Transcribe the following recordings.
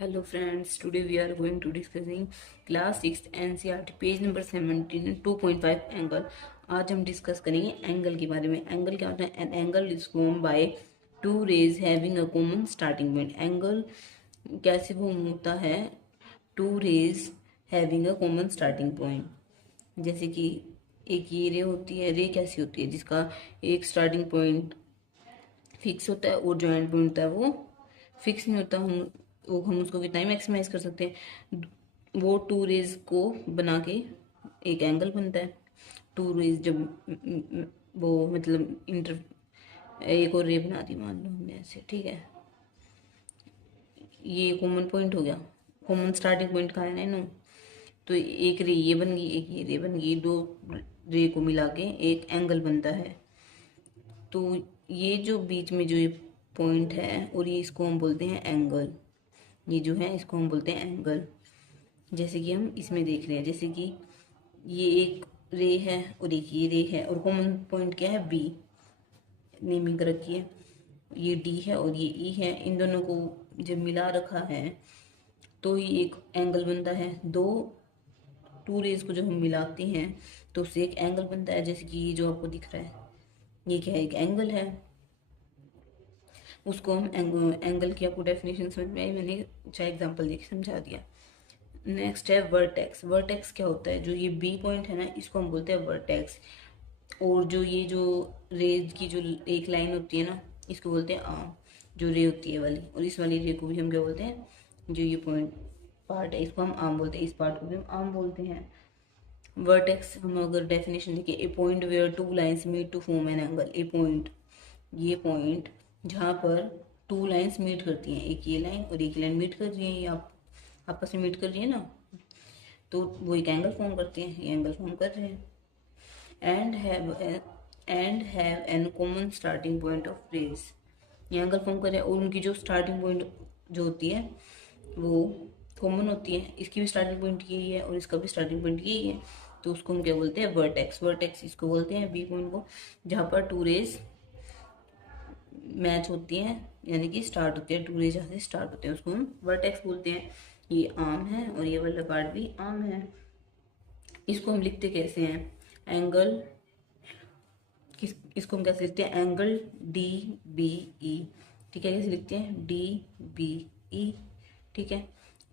Hello friends, today we are going to discussing class 6 NCERT page number 17 2.5 angle. आज हम discuss करेंगे angle के बारे में। एंगल क्या होता है? An angle is form by two rays having a common starting point. Angle कैसे फॉर्म होता है? Two rays having a common starting point. जैसे कि एक ये रे होती है। रे कैसी होती है? जिसका एक स्टार्टिंग पॉइंट फिक्स होता है और जो एंड पॉइंट होता है वो फिक्स नहीं होता। हम उसको कितना ही मैक्सिमाइज कर सकते हैं। वो टू रेज को बना के एक एंगल बनता है। टू रेज जब वो मतलब इंटर एक और रे बना दी मान लो हमने ऐसे, ठीक है। ये कॉमन पॉइंट हो गया। कॉमन स्टार्टिंग पॉइंट कहाँ है ना? तो एक रे ये बन गई, एक ये रे बन गई, दो रे को मिला के एक एंगल बनता है। तो ये जो बीच में जो ये पॉइंट है और ये इसको हम बोलते हैं एंगल। ये जो है इसको हम बोलते हैं एंगल। जैसे कि हम इसमें देख रहे हैं, जैसे कि ये एक रे है और एक ये रे है और कॉमन पॉइंट क्या है? बी नेमिंग कर रखी है। ये डी है और ये ई है। इन दोनों को जब मिला रखा है तो ही एक एंगल बनता है। दो टू रेज को जब हम मिलाते हैं तो उससे एक एंगल बनता है। जैसे कि ये जो आपको दिख रहा है ये क्या है? एक एंगल है। उसको हम एंगल की आपको डेफिनेशन समझ में आई? मैंने चाहे एग्जांपल देके समझा दिया। नेक्स्ट है वर्टेक्स। वर्टेक्स क्या होता है? जो ये बी पॉइंट है ना, इसको हम बोलते हैं वर्टेक्स। और जो ये जो रेज की जो एक लाइन होती है ना, इसको बोलते हैं आर्म। जो रे होती है वाली, और इस वाली रे को भी हम क्या बोलते हैं? जो ये पॉइंट पार्ट है इसको हम आर्म बोलते हैं, इस पार्ट को भी हम आर्म बोलते हैं। वर्टेक्स हम अगर डेफिनेशन देखें, a point where two lines meet to form an angle. A point, ये पॉइंट जहाँ पर टू लाइन्स मीट करती हैं, एक ये लाइन और एक लाइन मीट कर रही है, ये आप आपस में मीट कर रही है ना, तो वो एक एंगल फॉर्म करते हैं। ये एंगल फॉर्म कर रहे हैं। And have an common starting point of rays. ये एंगल फॉर्म कर रहे हैं और उनकी जो स्टार्टिंग पॉइंट जो होती है वो कॉमन होती है। इसकी भी स्टार्टिंग पॉइंट यही है और इसका भी स्टार्टिंग पॉइंट यही है। तो उसको हम क्या बोलते हैं? वर्टेक्स। वर्टेक्स इसको बोलते हैं बी पॉइंट को, जहाँ पर टू रेज मैच होती हैं, यानी कि स्टार्ट होती है। टू रेज जहाँ से स्टार्ट होते हैं उसको हम वर्टेक्स बोलते हैं। ये आर्म है और ये वाला पार्ट भी आर्म है। इसको हम लिखते कैसे हैं? एंगल इसको हम कैसे लिखते हैं? Angle D B E. ठीक है, कैसे लिखते हैं? D B E. ठीक है,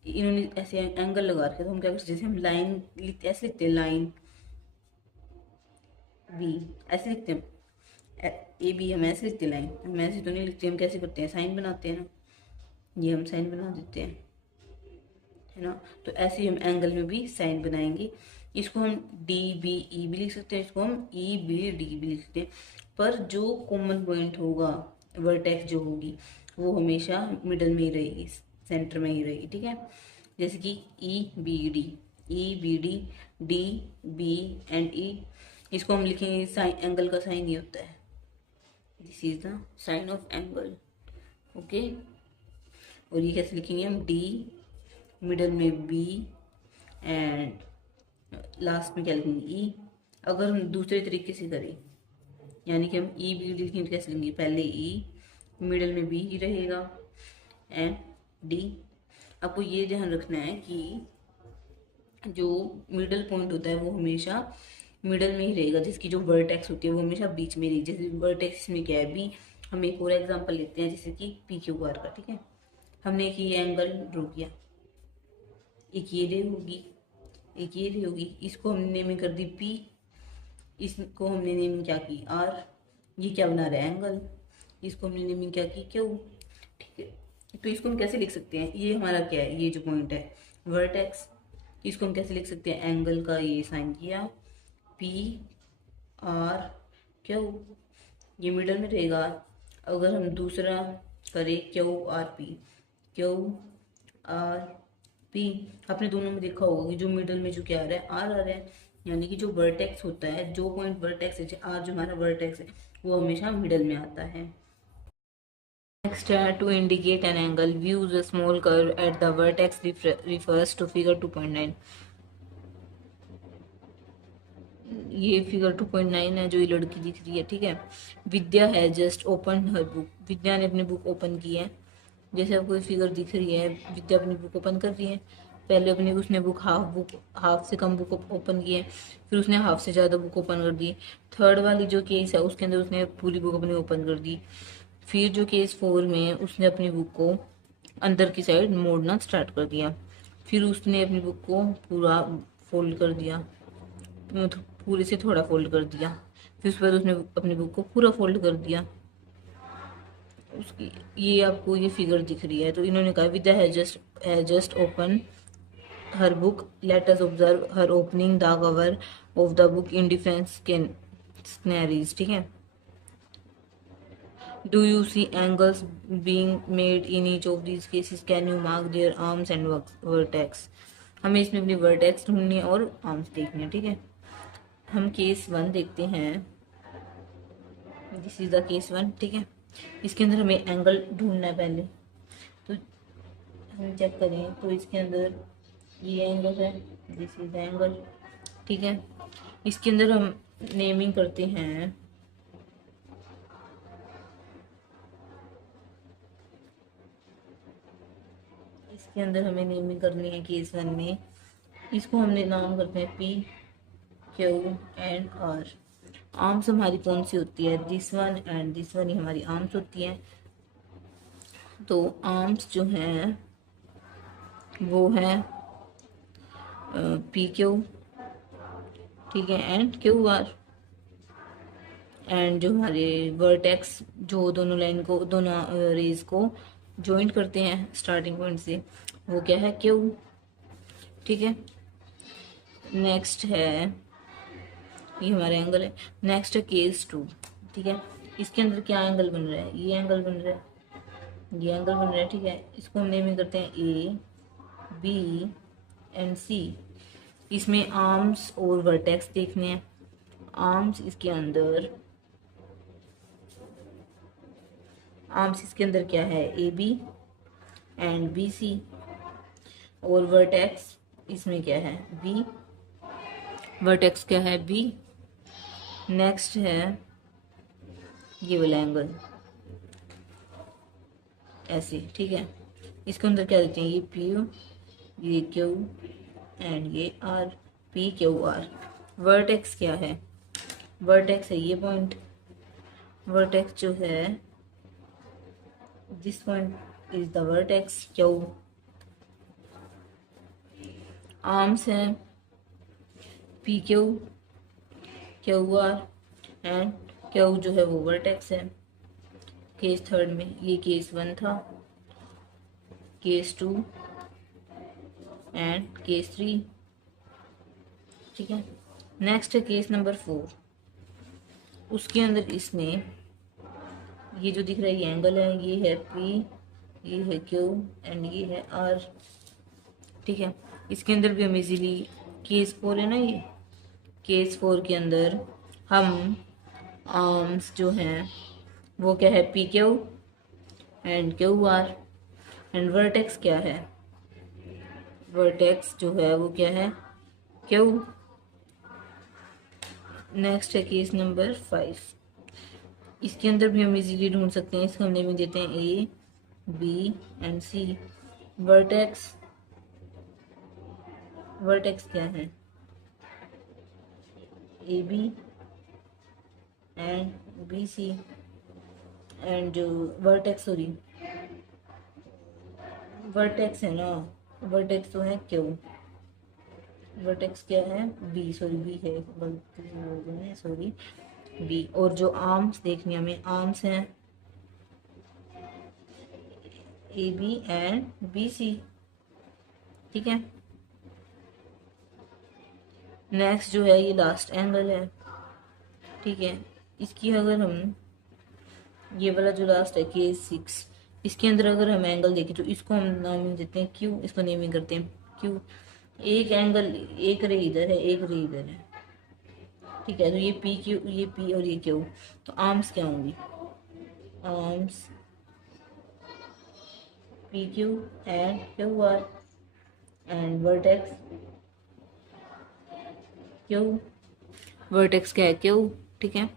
इन्होंने ऐसे एंगल लगा रखे तो हम क्या करते हैं? जैसे हम लाइन लिखते ऐसे लिखते हैं, लाइन बी ऐसे लिखते हैं। ए बी हम ऐसे लिखते हैं, लाइन हम ऐसे तो नहीं लिखते। हम कैसे करते हैं? साइन बनाते हैं ना, ये हम साइन बना देते हैं, है ना। तो ऐसे ही हम एंगल में भी साइन बनाएंगे। इसको हम डी बी ई भी लिख सकते हैं, इसको हम ई बी डी भी लिख सकते हैं। पर जो कॉमन पॉइंट होगा, वर्टेक्स जो होगी, वो हमेशा मिडल में ही रहेगी, सेंटर में ही रहेगी। ठीक है, जैसे कि E B D, E B D, D B and E. इसको हम लिखेंगे, साइन एंगल का साइन ये होता है, this is the sign of angle. Okay, और ये कैसे लिखेंगे हम? डी, मिडल में बी एंड लास्ट में क्या लिखेंगे? ई। अगर हम दूसरे तरीके से करें, यानी कि हम ई बी डी लिखेंगे, कैसे लिखेंगे? पहले ई, मिडल में बी ही रहेगा एंड डी। आपको ये ध्यान रखना है कि जो मिडल पॉइंट होता है वो हमेशा मिडल में ही रहेगा। जिसकी जो वर्टेक्स होती है वो हमेशा बीच में रहेगी। जैसे वर्टेक्स में क्या है? बी। हम एक और एग्जांपल लेते हैं, जैसे कि पी क्यू आर का। ठीक है, हमने एक ये एंगल ड्रॉ किया, एक ये रे होगी, एक ये रे होगी। इसको हमने नेमिंग कर दी पी, इसको हमने नेमिंग क्या की? आर। ये क्या बना रहा है? एंगल। इसको हमने नेमिंग क्या की? क्यू। ठीक है, तो इसको हम कैसे लिख सकते हैं? ये हमारा क्या है? ये जो पॉइंट है वर्टेक्स। इसको हम कैसे लिख सकते हैं? एंगल का ये साइन किया, पी आर क्यू, ये मिडल में रहेगा। अगर हम दूसरा करें, Q R P, Q R P, आपने दोनों में देखा होगा कि जो मिडल में जो क्या आ रहा है? आर आ रहा है। यानी कि जो वर्टेक्स होता है, जो पॉइंट वर्टेक्स है, आर जो हमारा वर्टेक्स है, वो हमेशा मिडल में आता है। नेक्स्ट है to indicate an angle we use a small curve at the vertex refers to figure 2.9। ये फिगर 2.9 है जो ये लड़की दिख रही है। ठीक है, विद्या है जस्ट ओपन हर बुक। विद्या ने अपनी बुक ओपन की है जैसे आपको कोई फिगर दिख रही है, विद्या अपनी बुक ओपन कर रही है, पहले अपनी उसने हाफ से कम बुक ओपन की है, फिर उसने हाफ से ज़्यादा बुक ओपन कर दी। थर्ड वाली जो केस है उसके अंदर उसने पूरी बुक अपनी ओपन कर दी। फिर जो केस 4 में उसने अपनी बुक को अंदर की साइड मोड़ना स्टार्ट कर दिया, फिर उसने अपनी बुक को पूरा फोल्ड कर दिया, पूरे से थोड़ा फोल्ड कर दिया, फिर उसके बाद उसने अपनी बुक को पूरा फोल्ड कर दिया। उसकी ये आपको ये फिगर दिख रही है, तो इन्होंने कहा Vidya has just open her book, let us observe her opening the cover of the book in different scenarios. ठीक है, do you see angles being made in each of these cases, can you mark their arms and vertex. हमें इसमें अपनी vertex ढूंढनी है और arms देखने हैं। ठीक है, हम केस 1 देखते हैं, दिस इज द केस 1। ठीक है, इसके अंदर हमें एंगल ढूंढना है पहले, तो हम चेक करें तो इसके अंदर ये एंगल है, दिस इज द एंगल। ठीक है, इसके अंदर हम नेमिंग करते हैं, इसके अंदर हमें नेमिंग करनी है केस 1 में। इसको हमने नाम करते हैं P Q and R. Arms हमारी कौन सी होती है, this one and this one, ही हमारी आर्म्स होती है। तो आर्म्स जो हैं वो है पी क्यू, ठीक है, एंड क्यू आर। एंड जो हमारे वर्टेक्स जो दोनों लाइन को, दोनों रेज को ज्वाइंट करते हैं स्टार्टिंग पॉइंट से, वो क्या है, क्यू। ठीक है, नेक्स्ट है, ये हमारा एंगल है। नेक्स्ट है केस 2। ठीक है, इसके अंदर क्या एंगल बन रहा है, ये एंगल बन रहा है, ये एंगल बन रहा है। ठीक है, इसको हम नेमिंग करते हैं ए बी एंड सी। इसमें आर्म्स और वर्टेक्स देखने हैं। आर्म्स इसके अंदर, आर्म्स इसके अंदर क्या है, A B and B C, और वर्टेक्स इसमें क्या है, बी, वर्टेक्स क्या है, बी। नेक्स्ट है ये वाला एंगल ऐसे। ठीक है, इसके अंदर क्या देते हैं, ये पी, ये क्यू एंड ये R, P Q R. Vertex क्या है, वर्टेक्स है ये पॉइंट, वर्टेक्स जो है this point is the vertex Q. Arms है P Q Q R and Q जो है वो वर्टेक्स है। केस 3 में, ये केस 1 था, केस 2 एंड केस 3। ठीक है, नेक्स्ट है केस नंबर 4। उसके अंदर इसमें ये जो दिख रहा है ये एंगल है, ये है पी, ये है क्यू एंड ये है आर। ठीक है, इसके अंदर भी हम इजीली, केस 4 है ना ये, केस 4 के अंदर हम आर्म्स जो हैं वो क्या है, P Q and Q R. And vertex क्या है, वर्टेक्स जो है वो क्या है, क्यू। नेक्स्ट है केस नंबर 5। इसके अंदर भी हम इजीली ढूंढ सकते हैं, इसको हम नेमिंग देते हैं A B and C. Vertex, vertex क्या है, A B and B C. And जो वर्टेक्स, सॉरी वर्टेक्स है ना, वर्टेक्स तो है क्यू, वर्टेक्स क्या है, बी, सॉरी बी है, गलती हो गई है, सॉरी बी। और जो आर्म्स देखने हमें, आर्म्स हैं A B and B C. ठीक है, नेक्स्ट जो है ये लास्ट एंगल है। ठीक है, इसकी अगर हम, ये वाला जो लास्ट है केस 6, इसके अंदर अगर हम एंगल देखें तो इसको हम नाम देते हैं क्यू, इसको नेमिंग करते हैं क्यू। एक एंगल, एक रे इधर है, एक रे इधर है। ठीक है, तो ये पी क्यू, ये पी और ये क्यू। तो आर्म्स क्या होंगी, arms P Q and Q R. And vertex Q, vertex क्या है, क्यू। ठीक है,